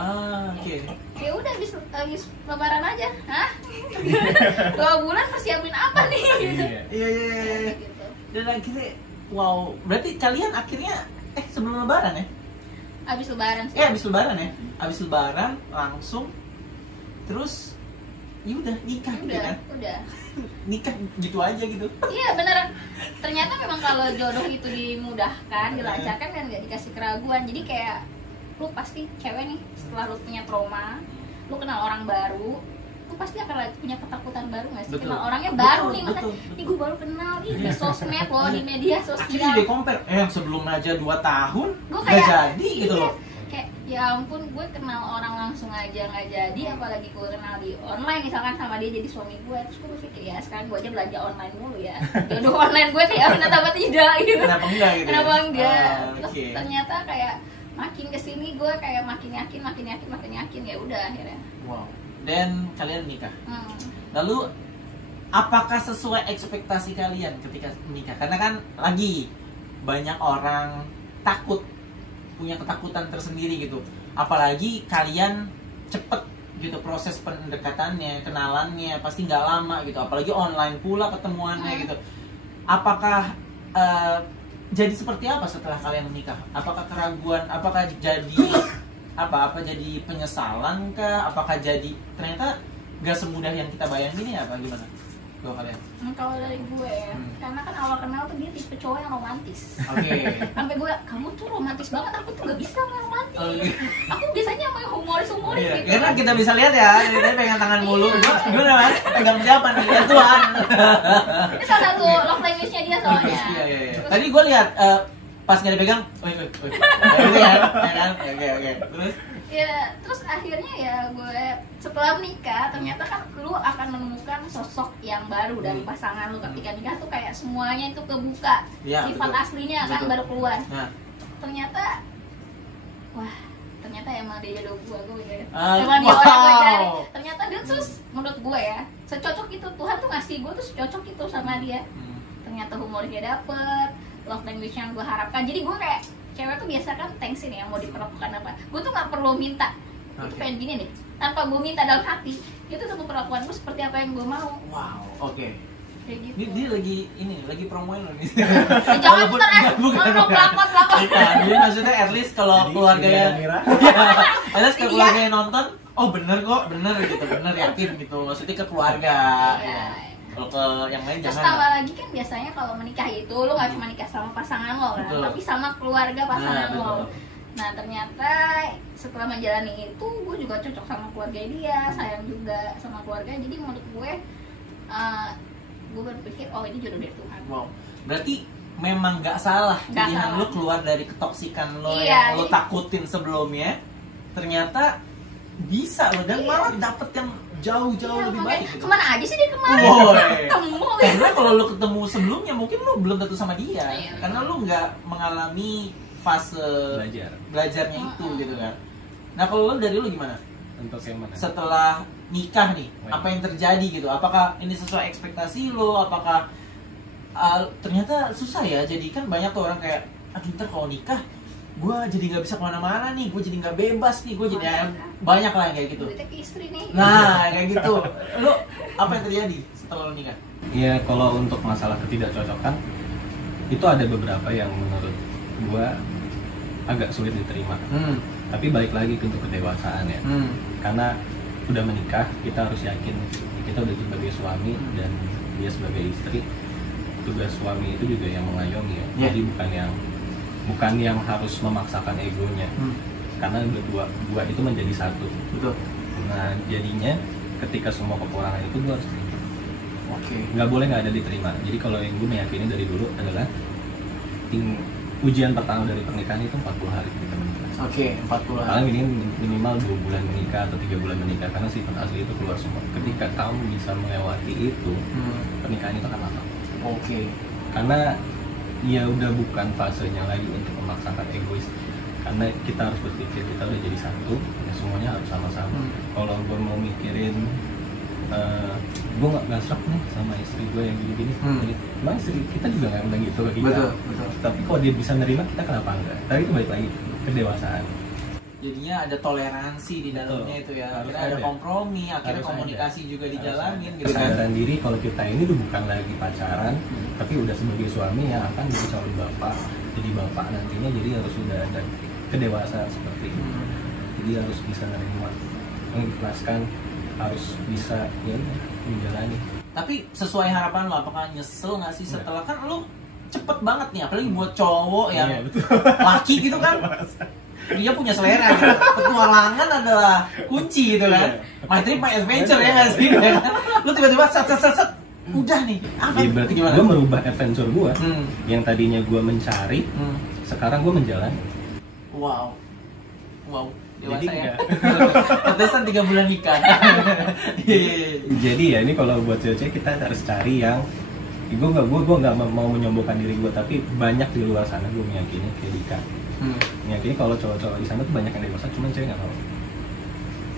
Oke. Ya udah habis lebaran aja. Hah? 2 bulan persiapin apa nih? Gitu. Iya. Gitu. Dan akhirnya, wow, berarti kalian akhirnya sebelum lebaran ya? Habis lebaran sih. Habis lebaran ya? Habis lebaran langsung terus ya udah nikah gitu kan? Udah. Nikah gitu aja gitu. Iya beneran. Ternyata memang kalau jodoh itu dimudahkan, dilancarkan dan nggak dikasih keraguan. Jadi kayak lu pasti cewek nih setelah lu punya trauma, lu kenal orang baru, lu pasti akan punya ketakutan baru nggak sih? Betul. Kenal orangnya baru Betul, nih, betul, makanya betul. ini gue baru kenal nih di sosmed loh, di media Akhirnya sosial. jadi compare, yang sebelum aja 2 tahun Gue gak kayak jadi gitu loh. Kayak ya ampun, gue kenal orang langsung aja nggak jadi, apalagi gue kenal di online misalkan sama dia jadi suami gue. Terus gue berpikir ya sekarang gue aja belanja online mulu ya, jodoh online gue kayak kenapa tidak gitu. Kenapa enggak gitu? Kenapa enggak? Terus Oke. ternyata kayak makin kesini gue kayak makin yakin ya udah akhirnya. Wow. Dan kalian nikah. Hmm. Lalu apakah sesuai ekspektasi kalian ketika menikah? Karena kan lagi banyak orang takut, punya ketakutan tersendiri gitu. Apalagi kalian cepet gitu proses pendekatannya, kenalannya pasti nggak lama gitu. Apalagi online pula ketemuannya gitu. Apakah jadi seperti apa setelah kalian menikah? Apakah keraguan? Apakah jadi apa jadi penyesalan kah? Apakah jadi ternyata nggak semudah yang kita bayangin ya? Apa gimana? Kalau kalian? Kalau dari gue ya, karena kan awal kenal tuh dia tipe cowok yang romantis. Oke. Sampai gue, kamu tuh romantis banget, aku tuh gak bisa main romantis. Oke. Aku biasanya main humoris Iya, gitu. karena kita bisa lihat ya, dia pegang tangan mulu. Gue namanya pegang siapa nih? Ya Tuhan. Ini salah satu love language-nya dia soalnya. Iya. Tadi gue lihat pas nggak dipegang, oi. Nah, gitu ya kan? Oke. Terus Ya terus akhirnya ya gue setelah menikah ternyata kan lu akan menemukan sosok yang baru dari pasangan lu. Ketika nikah tuh kayak semuanya itu kebuka, Ya, sifat betul. aslinya kan Betul. baru keluar. Nah, Ternyata wah, ternyata emang dia jodoh gue ya. Ah, Emang dia orang gue wow. cari. Ternyata dia terus menurut gue ya, secocok itu Tuhan tuh ngasih gue tuh secocok itu sama dia. Ternyata humornya dapet, love language yang gue harapkan. Jadi gue kayak cewek tuh biasa kan thanksin ya, mau diperlakukan apa. Gue tuh gak perlu minta. Itu Oke. pengen gini deh, tanpa gue minta dalam hati, itu tuh perlakuan gue seperti apa yang gue mau. wow, oke. Kayak gitu. Dia lagi promoin loh nih. Jangan Walaupun- ntar bukan, lo pelakon. Bukan, jadi maksudnya at least kalau keluarganya Mira. at least kalau keluarganya nonton, oh bener kok, bener gitu, bener yakin gitu. Maksudnya ke keluarga. Iya. Kalau ke yang lain Terus jangan. tambah lagi kan biasanya kalau menikah itu lo gak cuma nikah sama pasangan lo kan, Betul. tapi sama keluarga pasangan Nah, lo. betul. Nah ternyata setelah menjalani itu gue juga cocok sama keluarga dia, sayang juga sama keluarga. Jadi menurut gue berpikir oh ini jodoh dari Tuhan. Wow. Berarti memang nggak salah Nggak pilihan salah. lo keluar dari ketoksikan lo Iya, yang lo jadi- takutin sebelumnya. Ternyata bisa lo dan Iya. malah dapet yang jauh-jauh Iya, lebih makanya, baik gitu. kemana aja sih dia kemarin? Woy. Ketemu Karena kalau lo ketemu sebelumnya mungkin lo belum tentu sama dia. Iya. Karena lo nggak mengalami fase belajarnya itu gitu kan. Nah kalau lo dari lo gimana? Untuk yang mana? Setelah nikah nih, Wih. apa yang terjadi gitu? Apakah ini sesuai ekspektasi lo? Apakah ternyata susah ya? Jadi kan banyak tuh orang kayak, aduh ntar kalau nikah, gue jadi nggak bisa kemana-mana nih, gue jadi nggak bebas nih, gue jadi banyak lah yang kayak gitu. duitnya ke istri nih. Nah kayak gitu. Lo apa yang terjadi setelah lo nikah? Iya, kalau untuk masalah ketidakcocokan itu ada beberapa yang menurut gua agak sulit diterima. Tapi balik lagi ke untuk kedewasaan ya. Karena udah menikah, kita harus yakin kita udah sebagai suami dan dia sebagai istri. Tugas suami itu juga yang mengayomi ya. Yeah. Jadi bukan yang harus memaksakan egonya. Karena dua itu menjadi satu. Betul. Nah, jadinya ketika semua kekurangan itu gua harus terima. Oke. Nggak boleh nggak ada diterima. Jadi kalau yang gue meyakini dari dulu adalah ujian pertama dari pernikahan itu 40 hari kita menikah. Oke, 40 hari. Paling ini minimal 2 bulan menikah atau 3 bulan menikah karena sifat asli itu keluar semua. Ketika kamu bisa melewati itu, pernikahan itu akan lama. Oke. Karena ya udah bukan fasenya lagi untuk memaksakan egois. Karena kita harus berpikir kita udah jadi satu, ya semuanya harus sama-sama. Kalau gue mau mikirin gue nggak serak nih sama istri gue yang gini-gini, emang istri kita juga nggak bilang gitu ke kita. Betul, betul. Tapi kalau dia bisa nerima, kita kenapa enggak? Tapi itu balik lagi kedewasaan. Jadinya ada toleransi di dalamnya itu ya. Harus Akhirnya ada ada. kompromi, akhirnya Harus komunikasi ada. juga Harus dijalanin ada. gitu kan. Kesadaran diri kalau kita ini tuh bukan lagi pacaran, tapi udah sebagai suami yang akan jadi calon bapak, jadi bapak nantinya, jadi harus sudah ada kedewasaan seperti itu. Jadi harus bisa nerima, mengikhlaskan, harus bisa ya menjalani. Tapi sesuai harapan lo, apakah nyesel nggak sih setelah kan lo cepet banget nih, apalagi buat cowok yang Iya, betul. laki gitu kan, dia punya selera gitu. Petualangan adalah kunci gitu kan. My trip, my adventure ya nggak sih? Ya kan? Lo tiba-tiba set, udah nih. Apa? Ya, berarti Gimana? gue merubah adventure gue, Hmm. yang tadinya gue mencari, sekarang gue menjalani. Wow, dewasa Jadi ya. enggak. Pantesan 3 bulan nikah. Iya. Jadi ya ini kalau buat cewek kita harus cari yang gue nggak mau menyombongkan diri gue, tapi banyak di luar sana gue meyakini kayak Dika meyakini kalau cowok-cowok di sana tuh banyak yang dewasa, cuman cewek nggak mau.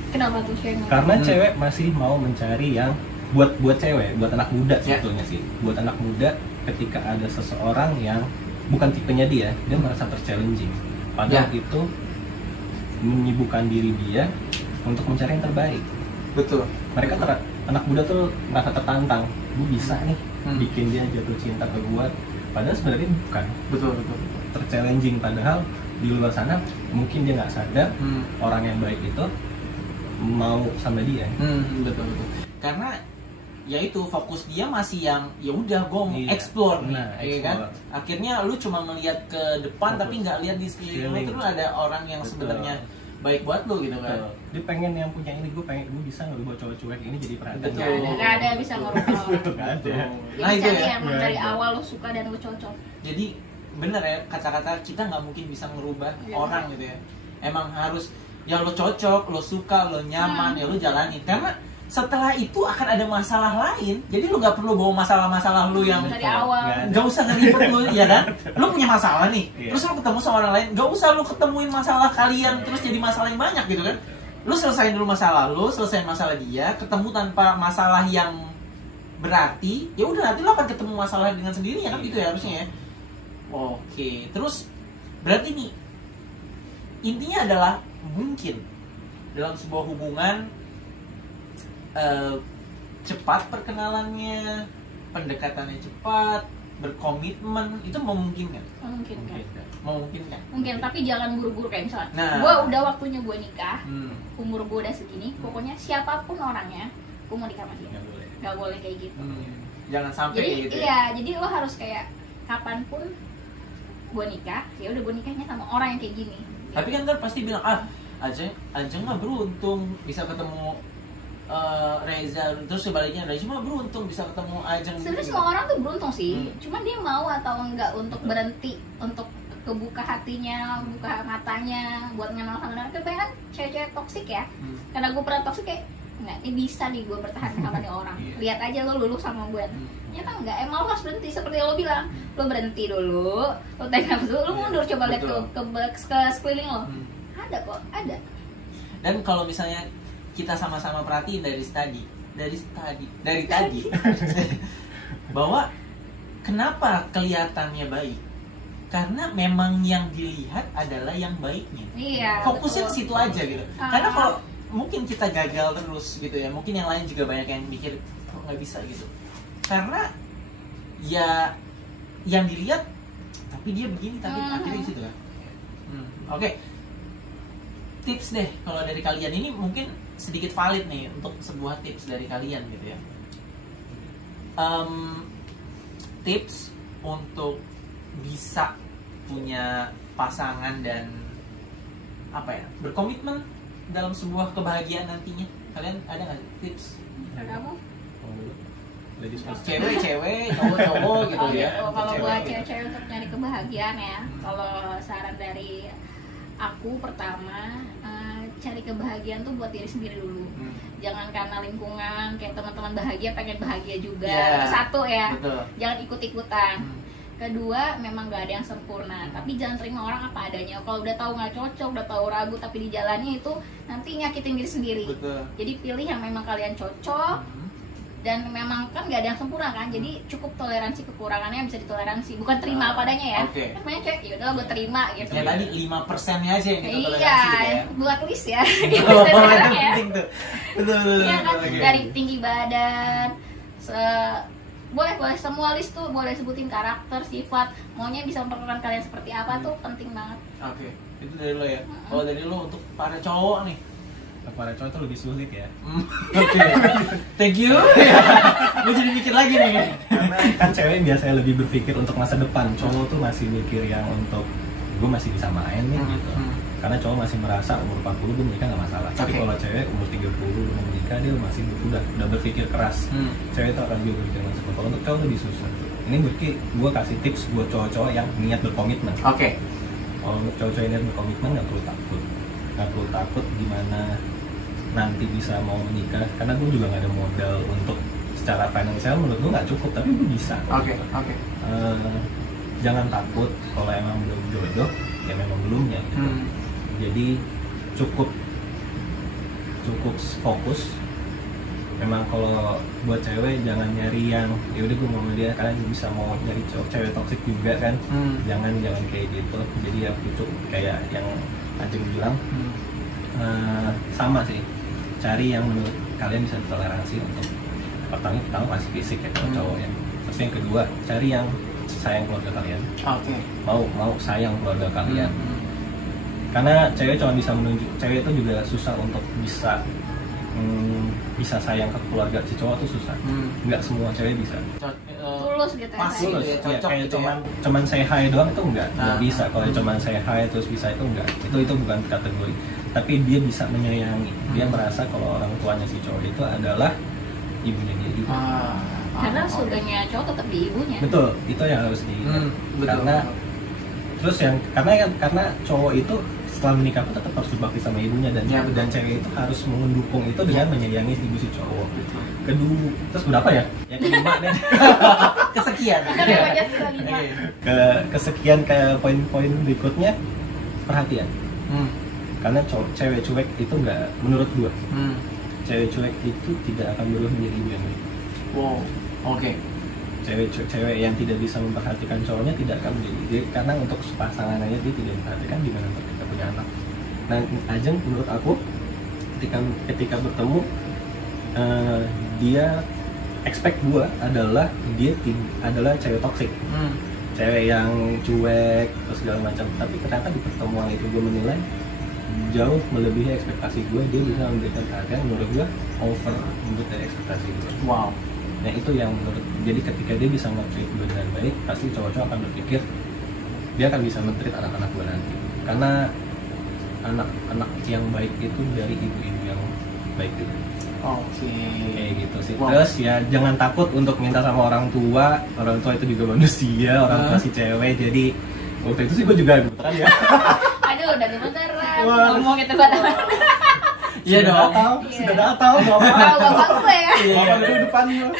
Kenapa tuh cewek? Karena cewek masih mau mencari yang buat cewek, buat anak muda Ya. sebetulnya sih. Buat anak muda ketika ada seseorang yang bukan tipenya dia merasa terchallenging. Padahal Ya. itu menyibukkan diri dia untuk mencari yang terbaik. Betul. Mereka anak muda tuh merasa tertantang, gue bisa nih bikin dia jatuh cinta ke gue. Padahal sebenarnya bukan. Betul. Terchallenging, padahal di luar sana mungkin dia nggak sadar orang yang baik itu mau sama dia. Betul. Karena ya itu fokus dia masih yang ya udah gue mau Iya. explore nih, Nah, ya kan? explore. Akhirnya lu cuma melihat ke depan Fokus. tapi nggak lihat di sekeliling lu Feeling. tuh ada orang yang Betul. sebenarnya baik buat lu gitu kan. Betul. Dia pengen yang punya ini, gue bisa ngerubah cowok cuek ini jadi perhatian. Betul. Nggak ada yang bisa ngurubah orang. Nggak ada. Nah itu Cari ya. yang dari awal lo suka dan lo cocok. Jadi bener ya kata-kata kita nggak mungkin bisa merubah Iya. orang gitu ya. Emang harus ya lo cocok, lo suka, lo nyaman, ya lo jalanin. Karena setelah itu akan ada masalah lain, jadi lo nggak perlu bawa masalah-masalah lo yang dari awal. nggak usah ngeribet lo, ya kan? Lo punya masalah nih, Iya. terus lo ketemu sama orang lain, nggak usah lo ketemuin masalah kalian terus jadi masalah yang banyak gitu kan? Lo selesain dulu masalah lo, selesain masalah dia, ketemu tanpa masalah yang berarti, ya udah nanti lo akan ketemu masalah dengan sendirinya kan, gitu ya harusnya ya. Oke, terus berarti nih intinya adalah mungkin dalam sebuah hubungan cepat perkenalannya, pendekatannya cepat, berkomitmen, itu memungkinkan. Memungkinkan. Mungkin, tapi jangan buru-buru kayak misalnya. Nah. Gue udah waktunya gue nikah, Hmm. umur gue udah segini, pokoknya siapapun orangnya, gue mau nikah sama dia. Nggak boleh. Gak boleh kayak gitu. Jangan sampai Jadi gitu. iya, jadi lo harus kayak kapanpun gue nikah, ya udah gue nikahnya sama orang yang kayak gini. Tapi kan ntar pasti bilang Ajeng mah beruntung bisa ketemu Reza, terus sebaliknya Reza mah beruntung bisa ketemu Ajeng. Sebenarnya gitu. semua orang tuh beruntung sih, Hmm. cuman dia mau atau enggak untuk berhenti, untuk kebuka hatinya, buka matanya, buat kenal sama orang. Kebanyakan cewek-cewek toksik ya, Hmm. karena gue pernah toksik kayak nggak, ini bisa nih gue bertahan sama nih orang. Iya. Lihat aja lo lulus sama gue. Hmm. Ternyata enggak, emang lo harus berhenti seperti yang lo bilang. Lo berhenti dulu, lo take nafas dulu, lo mundur, coba lihat Betul. ke sekeliling lo. Hmm. Ada kok, ada. Dan kalau misalnya kita sama-sama perhatiin dari tadi bahwa kenapa kelihatannya baik, karena memang yang dilihat adalah yang baiknya. Iya. Fokusnya ke betul. situ aja gitu. Karena kalau mungkin kita gagal terus gitu ya, mungkin yang lain juga banyak yang mikir kok nggak bisa gitu. Karena ya yang dilihat tapi dia begini, tapi akhirnya di situ kan. Oke. Tips deh kalau dari kalian, ini mungkin sedikit valid nih untuk sebuah tips dari kalian gitu ya. Tips untuk bisa punya pasangan dan apa ya, berkomitmen dalam sebuah kebahagiaan nantinya. Kalian ada nggak tips? Kamu? Mau dulu? Ladies first. Cewek-cewek, cowok-cowok gitu Oh ya. gitu. Kalau Cewek buat gitu. cewek-cewek untuk nyari kebahagiaan ya, kalau saran dari aku pertama, cari kebahagiaan tuh buat diri sendiri dulu. Jangan karena lingkungan, kayak teman-teman bahagia pengen bahagia juga. Yeah. Itu satu ya. Betul. Jangan ikut-ikutan. Kedua, memang gak ada yang sempurna, tapi jangan terima orang apa adanya. Kalau udah tahu nggak cocok, udah tahu ragu, tapi dijalani itu nanti nyakitin diri sendiri. Betul. Jadi pilih yang memang kalian cocok, dan memang kan gak ada yang sempurna kan, jadi cukup toleransi kekurangannya bisa ditoleransi, bukan terima apa adanya ya. Oke. Kan banyak cewek, yaudah gue terima gitu. Ya tadi 5%-nya aja yang kita Iya, toleransi gitu ya. buat list ya. Oh, Gitu itu sekarang ya. penting tuh. Betul. Iya kan, Oke. dari tinggi badan, boleh semua list tuh, boleh sebutin karakter, sifat, maunya bisa memperkenalkan kalian seperti apa tuh penting banget. Oke, itu dari lo ya. Kalau dari lo untuk para cowok nih. Para cowok itu lebih sulit ya. Oke. Thank you. Gue jadi mikir lagi nih. Karena kan cewek biasanya lebih berpikir untuk masa depan. Cowok tuh masih mikir yang untuk gue masih bisa main nih gitu. Karena cowok masih merasa umur 40 gue menikah nggak masalah. Tapi Oke. kalau cewek umur 30 belum menikah, dia masih udah berpikir keras. Cewek itu akan juga berpikir masa depan. Kalau untuk cowok lebih susah. Ini berarti gue kasih tips buat cowok-cowok yang niat berkomitmen. Oke. Kalau untuk cowok-cowok yang niat berkomitmen nggak perlu takut. Nggak perlu takut gimana nanti bisa mau menikah. Karena gue juga nggak ada modal untuk secara finansial, menurut gue nggak cukup. Tapi gue bisa. Oke. Jangan takut kalau emang belum jodoh, ya memang belumnya gitu. Jadi cukup fokus. Memang kalau buat cewek jangan nyari yang ya udah gue mau sama dia, kalian bisa mau nyari cewek toksik juga kan. Jangan kayak gitu. Jadi ya cukup kayak yang Ajeng bilang, sama sih, cari yang menurut kalian bisa toleransi. Untuk pertama masih fisik ya kalau cowok ya. Terus yang kedua, cari yang sayang keluarga kalian. Oke. Mau sayang keluarga kalian. Karena cewek cuma bisa cewek itu juga susah untuk bisa sayang ke keluarga. Si cowok tuh susah. Nggak semua cewek bisa. Tulus gitu ya. Masih sayang. gitu ya, Ya, cocok kayak gitu ya. cuman say hi doang itu nggak Nah. bisa. Kalau cuman say hi terus bisa itu enggak. Itu bukan kategori. Tapi dia bisa menyayangi. Dia merasa kalau orang tuanya si cowok itu adalah ibunya dia juga. Karena surganya cowok tetap di ibunya. Betul, itu yang harus diingat. Betul. Karena terus karena cowok itu setelah menikah pun tetap harus berbakti sama ibunya, dan Ya, dan cewek itu harus mendukung itu dengan menyayangi ibu si cowok. Kedua, terus berapa ya? Yang kelima dan Kesekian. Karena Pancasila 5. kesekian ke poin-poin berikutnya, perhatian. Karena cewek cuek itu nggak, menurut gua, cewek cuek itu tidak akan berubah menjadi ibu yang baik. Wow, oke. Cewek yang tidak bisa memperhatikan cowoknya tidak akan menjadi dia, karena untuk pasangan aja dia tidak memperhatikan, gimana untuk kita punya anak. Nah, Ajeng menurut aku ketika bertemu, dia expect gua adalah adalah cewek toksik, cewek yang cuek terus segala macam. Tapi ternyata di pertemuan itu gua menilai jauh melebihi ekspektasi gue. Dia bisa memberikan perhatian menurut gue over dari ekspektasi gue. Wow. Nah itu yang menurut, jadi ketika dia bisa nge-treat gue dengan baik, pasti cowok-cowok akan berpikir dia akan bisa nge-treat anak-anak gue nanti, karena anak-anak yang baik itu dari ibu-ibu yang baik juga. Oke. Kayak gitu sih. Wow. Terus ya jangan takut untuk minta sama orang tua itu juga manusia, orang tua si cewek. Jadi waktu itu sih gue juga gemeteran ya. Aduh, udah gemeteran. Wah. Ngomong itu batal. Iya dong. Sudah datang, Tahu bapak gue ya. Bapak itu depan gue.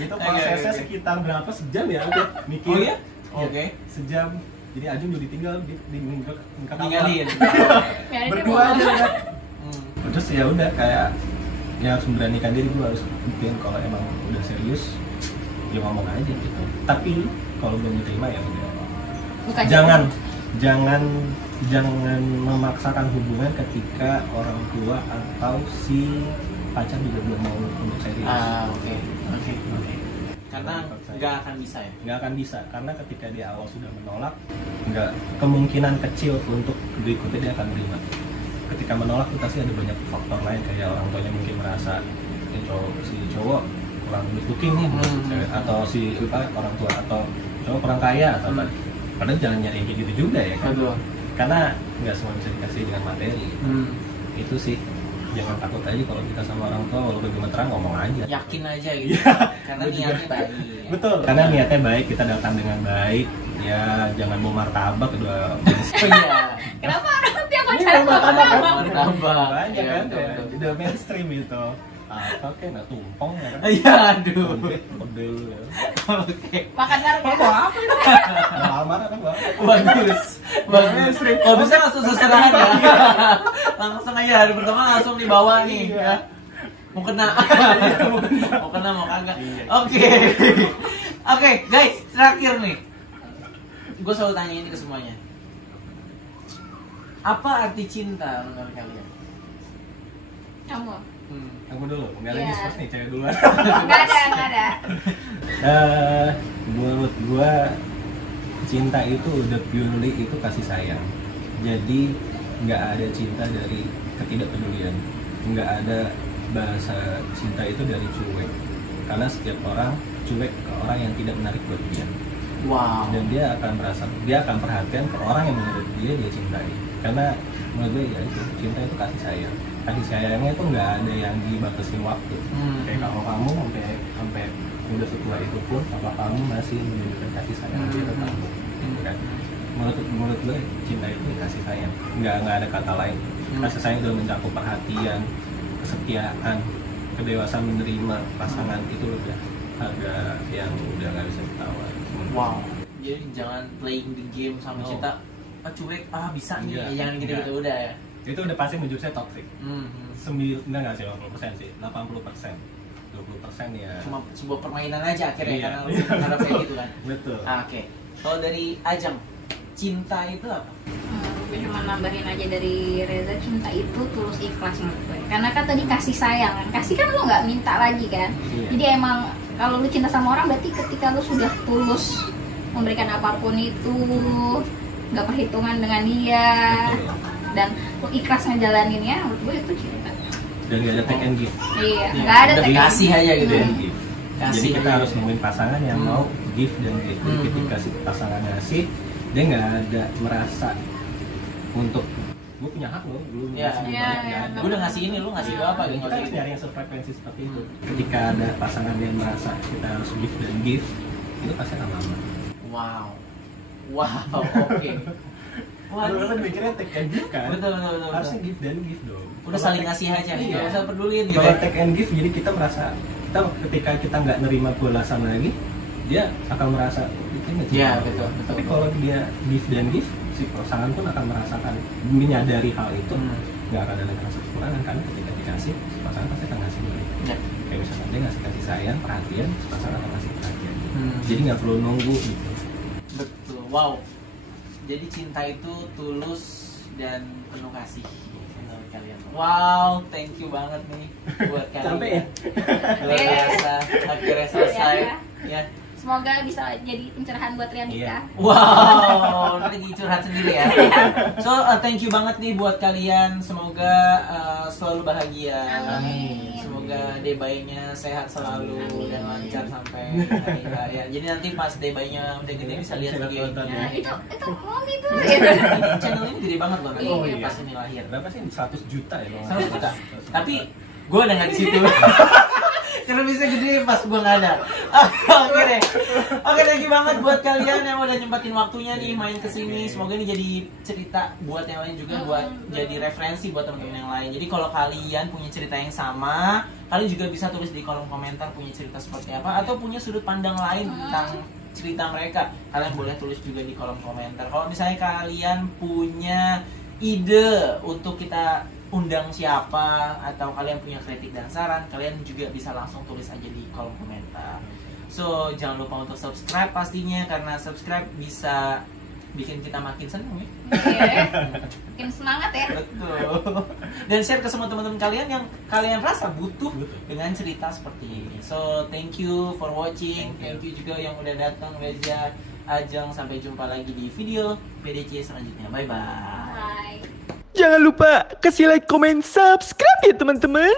Itu prosesnya Oke. sekitar berapa, sejam ya udah mikir. Oh iya? Iya, Oke. sejam. Jadi Ajeng udah ditinggal di Tinggalin. Biarin dia berdua ngomong. aja kan. Terus ya udah kayak ya harus memberanikan diri, gue harus buktiin kalau emang udah serius ya ngomong aja gitu. Tapi kalau belum diterima ya udah. Bukan Jangan memaksakan hubungan ketika orang tua atau si pacar juga belum mau untuk serius. Oke. Karena nggak akan bisa ya. Nggak akan bisa, karena ketika dia awal sudah menolak, nggak, kemungkinan kecil untuk berikutnya dia akan terima. Ketika menolak itu pasti ada banyak faktor lain, kayak orang tuanya mungkin merasa si cowok kurang good looking nih, cewek, atau si orang tua atau cowok kurang kaya atau apa. Padahal jangan nyari kayak gitu juga ya kan. Betul. Karena nggak semua bisa dikasih dengan materi. Itu sih, jangan takut aja kalau kita sama orang tua, walaupun gemeteran ngomong aja. Yakin aja gitu. Karena niatnya baik. Betul. Karena niatnya baik, kita datang dengan baik. Ya jangan mau martabak kedua. Oh iya. Kenapa orang tiap pacaran martabak? Martabak. Banyak Iya, kan, betul, kayak betul. udah mainstream itu. Apa kayak nggak tumpeng ya kan? Iya, aduh. Bedel ya. Oke. Makan bareng ya? Apa itu? Lamaran kan bang? Bagus. Kalau bisa langsung seseran ya. Langsung aja hari pertama langsung dibawa nih ya. Mau kena. Mau kagak. Oke, guys, terakhir nih. Gue selalu tanya ini ke semuanya. Apa arti cinta menurut kalian? Kamu? Kamu dulu, nggak lagi Iya. first nih, cewek duluan. Nggak ada. Menurut gua cinta itu udah purely itu kasih sayang. Jadi nggak ada cinta dari ketidakpedulian, nggak ada bahasa cinta itu dari cuek. Karena setiap orang cuek ke orang yang tidak menarik buat dia. Wow. Dan dia akan perhatian ke orang yang menurut dia cintai. Karena menurut gue ya itu, cinta itu kasih sayang. Kasih sayangnya itu nggak ada yang dibatasin waktu. Kayak kalau kamu sampai udah setua itu pun, kalau kamu masih menunjukkan kasih sayang dia ke kamu, kan? Menurut gue cinta itu kasih sayang. Nggak ada kata lain. Kasih sayang itu mencakup perhatian, kesetiaan, kedewasaan menerima pasangan, itu udah harga yang udah nggak bisa ditawar. Wow. Jadi jangan playing the game sama No. cinta. Cuek, bisa nih. Enggak, Jangan gitu-gitu enggak. udah ya. Itu udah pasti menjurusnya toxic. Enggak sih 80% sih, 80%. 20% ya. Cuma sebuah permainan aja akhirnya Iya. karena lu harap kayak gitu kan. Betul. Oke. Kalau dari Ajeng, cinta itu apa? Gue cuma nambahin aja dari Reza, cinta itu tulus ikhlas menurut gue. Karena kan tadi kasih sayang kan, kasih kan lo nggak minta lagi kan. Iya. Jadi emang kalau lu cinta sama orang berarti ketika lu sudah tulus memberikan apapun itu, nggak perhitungan dengan dia, Betul. dan lu ikhlas ngejalaninnya, menurut gue itu cinta. Dan gak ada take and give. Iya, nggak ada Udah teknik. kasih aja gitu ya. Take and give. Kasih Jadi kita aja. harus nemuin pasangan yang mau give dan give. Jadi ketika si pasangan ngasih, dia nggak ada merasa untuk gue punya hak loh, lu Iya. ngasih gue Iya, banyak, iya. nggak ada. Gue udah ngasih ini, lu ngasih gue apa Dan gitu. kita harus nyari yang sefrekuensi seperti itu. Ketika ada pasangan yang merasa kita harus give dan give, itu pasti akan lama. Wow. Oke. Wah, Lu kan mikirnya take and give kan? betul. Harusnya give dan give dong. Udah saling ngasih aja, Iya. nggak usah pedulin gitu. Kalau take and give, jadi kita merasa ketika kita nggak nerima balasan lagi, dia akan merasa bikin Iya, betul. Tapi kalau dia give dan give, si pasangan pun akan merasakan menyadari hal itu, nggak akan ada rasa kekurangan karena ketika dikasih, si pasangan pasti akan ngasih balik. Ya. Kayak misalkan dia ngasih kasih sayang, perhatian, si pasangan akan ngasih perhatian. Jadi nggak perlu nunggu gitu. Betul. Wow. Jadi cinta itu tulus dan penuh kasih menurut kalian. Wow, thank you banget nih buat kalian. Sampai ya? Luar biasa. Akhirnya selesai. Ya. Semoga bisa jadi pencerahan buat Rian Iya. Dika. Wow, nanti curhat sendiri ya. So, thank you banget nih buat kalian. Semoga selalu bahagia. Amin. Semoga debaynya sehat selalu Amin. dan lancar sampai hari raya. Jadi nanti pas debaynya udah gede bisa lihat videonya. Nah, itu mau gitu. Ini channel ini gede banget loh. Oh, iya. Pas ini lahir. Berapa sih? 100 juta ya? 100 juta. Tapi gue udah nggak di situ. Karena bisa gede pas gue nggak ada. Oke deh. Oke, thank you banget buat kalian yang udah nyempatin waktunya nih main kesini. Semoga ini jadi cerita buat yang lain juga, buat jadi referensi buat teman-teman yang lain. Jadi kalau kalian punya cerita yang sama, kalian juga bisa tulis di kolom komentar punya cerita seperti apa atau punya sudut pandang lain tentang cerita mereka. Kalian boleh tulis juga di kolom komentar. Kalau misalnya kalian punya ide untuk kita undang siapa atau kalian punya kritik dan saran, kalian juga bisa langsung tulis aja di kolom komentar. So, jangan lupa untuk subscribe pastinya, karena subscribe bisa bikin kita makin seneng ya. Oke. Bikin semangat ya. Betul. Dan share ke semua teman-teman kalian yang kalian rasa butuh dengan cerita seperti ini. So, thank you for watching. Thank you juga yang udah datang, Reza, Ajeng. Sampai jumpa lagi di video PDC selanjutnya. Bye-bye. Bye. Jangan lupa kasih like, komen, subscribe ya teman-teman.